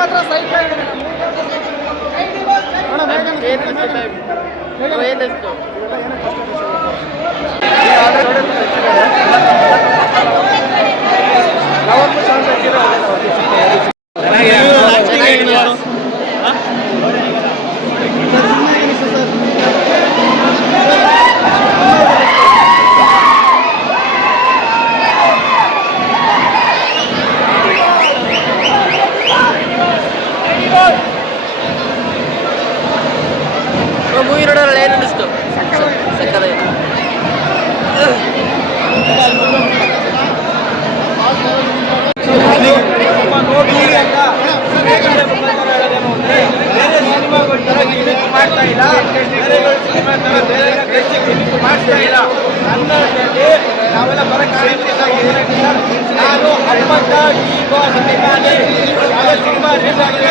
ಮಾತ್ರ side movie ನೋಡೋಲ್ಲ ಏನು ಅನ್ನಿಸ್ತು? ಸಕ್ಕತ್ತಾಗಿದೆ. ನಾವೆಲ್ಲ ಬರಕ್ಕೆ ನಾನು ಹಬ್ಬದ ಈಗ ಸಿನಿಮಾ ರಿಲೀಸ್ ಆಗಿದೆ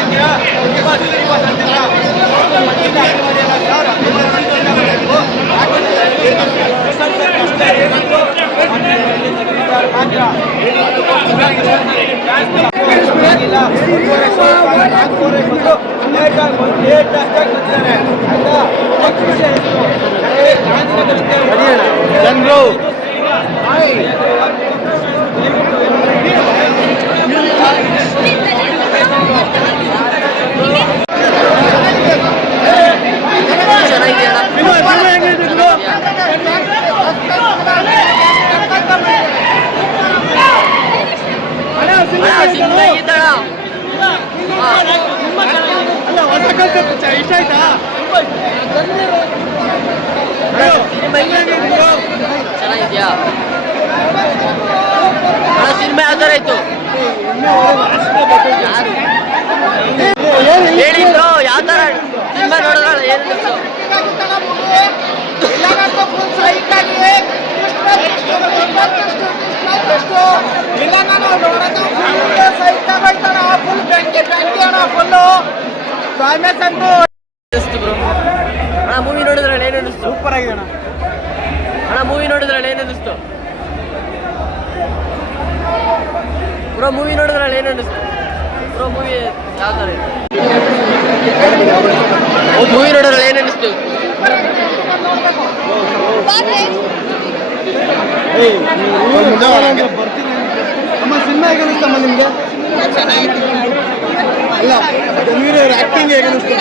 ಜನರು ಇಷ್ಟ ಆಯ್ತಾ? ಚೆನ್ನಾಗಿದ್ಯಾ? ಸಿನಿಮಾ ಯಾವ ಥರ ಆಯ್ತು? ಹೇಳಿದ್ರು ಯಾವ ಥರ ಸಿನಿಮಾ ನೋಡಿದ್ರಲ್ಲ ಏನು ಮೂವಿ ನೋಡಿದ್ರಲ್ಲ ಏನು ಅನ್ನಿಸ್ತು? ಸೂಪರ್ ಆಗಿದೆ ಅಣ್ಣ ಮೂವಿ ನೋಡಿದ್ರಲ್ಲ ಏನು ಅನ್ನಿಸ್ತು? ಬ್ರೋ ಮೂವಿ ನೋಡಿದ್ರಲ್ಲ ಏನು ಅನ್ನಿಸ್ತು? ಬ್ರೋ ಮೂವಿ ಯಾವ ಥರ ಇತ್ತು? ಮೂವಿ ನೋಡಿದ್ರಲ್ಲ ಏನು ಅನ್ನಿಸ್ತು? ಅಮ್ಮ ಸಿನಿಮಾ ಹೇಗೆ ಅನಿಸ್ತಮ್ಮ ನಿಮಗೆ? ಅಲ್ಲ ಗಂಭೀರ ಆಕ್ಟಿಂಗ್ ಹೇಗೆ ಅನಿಸ್ತು?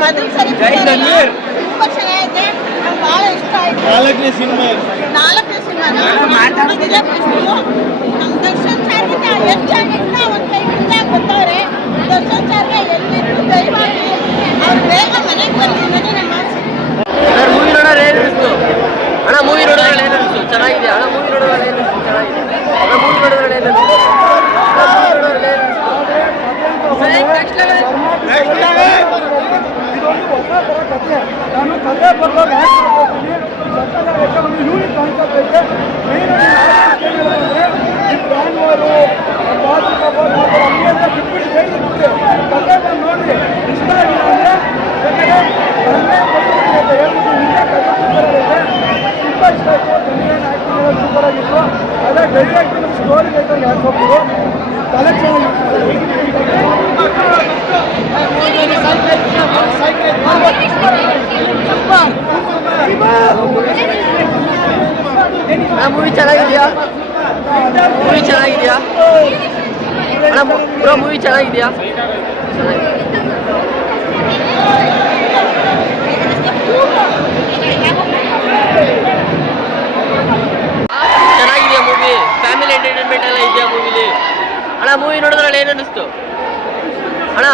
ನಾಲ್ಕನೇ ಸಿನಿಮಾ ದರ್ಶನ್ ಸಾರ್ಗೆ ಹೆಚ್ಚಾಗಿದ್ದ ಒಂದು ಕೈ ಗೊತ್ತವ್ರೆ. ದರ್ಶನ್ ಸಾರ್ಗೆ ಎಲ್ಲಿದ್ರು ದಯವಾಗಿ ಅವ್ರು ಬೇಗ ಮನೆಗೆ ಬರ್ಲಿ ಅನ್ನೋದೇ ನಮ್ಮ ಆಸೆ. ಮೂವಿ ನೋಡೋರು ಏನು ಅನಿಸ್ತು? ಅಣ್ಣ ಮೂವಿ ನೋಡೋದ್ರಲ್ಲಿ ಏನು ಅನಿಸ್ತು? ಚೆನ್ನಾಗಿದೆ ಅಣ್ಣ ಮೂವಿ ನೋಡೋದ್ರಲ್ಲಿ ಏನು ಅನಿಸ್ತು? ಚೆನ್ನಾಗಿದೆ ಅಣ್ಣ ಮೂವಿ ನೋಡೋದ್ರಲ್ಲಿ ಏನು ಅನಿಸ್ತು? ನಾನು ಕಥೆ ಬರೋದು ಯೂನಿಟ್ ಕಾನ್ಸೆಪ್ಟ್ ಐತೆ. ಈ ಬ್ರಾಂಡ್ವರು ಅಂಗಡಿಯಿಂದ ಬಿಟ್ಬಿಟ್ಟು ಹೇಳಿಬಿಟ್ಟು ಕಥೆ ಬಂದು ನೋಡ್ರಿ ಇಷ್ಟ ಆಗಿಲ್ಲ ಅಂದರೆ ಹೇಳ್ಬಿಟ್ಟು ನಿಮಗೆ ಕಥೆ ಸೂಪರ್ ಆಗೈತೆ. ತುಂಬ ಇಷ್ಟ ಆಯಿತು. ಜನರೇನು ಆ್ಯಕ್ಟಿಂಗ್ ಎಲ್ಲ ಸೂಪರ್ ಆಗಿತ್ತು. ಅದೇ ಡೈರೆಕ್ಟ್ ನಮ್ಮ ಸ್ಟೋರಿ ಬೇಕಾದ್ರೆ ಯಾಕೆ ಹೋಗ್ಬೋದು ಕಲೆಕ್ಷನ್ ಮೂವಿ ಚೆನ್ನಾಗಿದೆಯಾ? ಮೂವಿ ಚೆನ್ನಾಗಿದೆಯಾ ಅಣ್ಣ? ಬ್ರೋ ಮೂವಿ ಚೆನ್ನಾಗಿದೆಯಾ? ಚೆನ್ನಾಗಿದೆಯಾ ಮೂವಿ? ಫ್ಯಾಮಿಲಿ ಎಂಟರ್ಟೈನ್ಮೆಂಟ್ ಎಲ್ಲ ಇದೆಯಾ ಮೂವಿಲಿ? ಅಣ್ಣ ಮೂವಿ ನೋಡಿದ್ರಲ್ಲಿ ಏನು ಅನ್ನಿಸ್ತು ಅಣ್ಣ?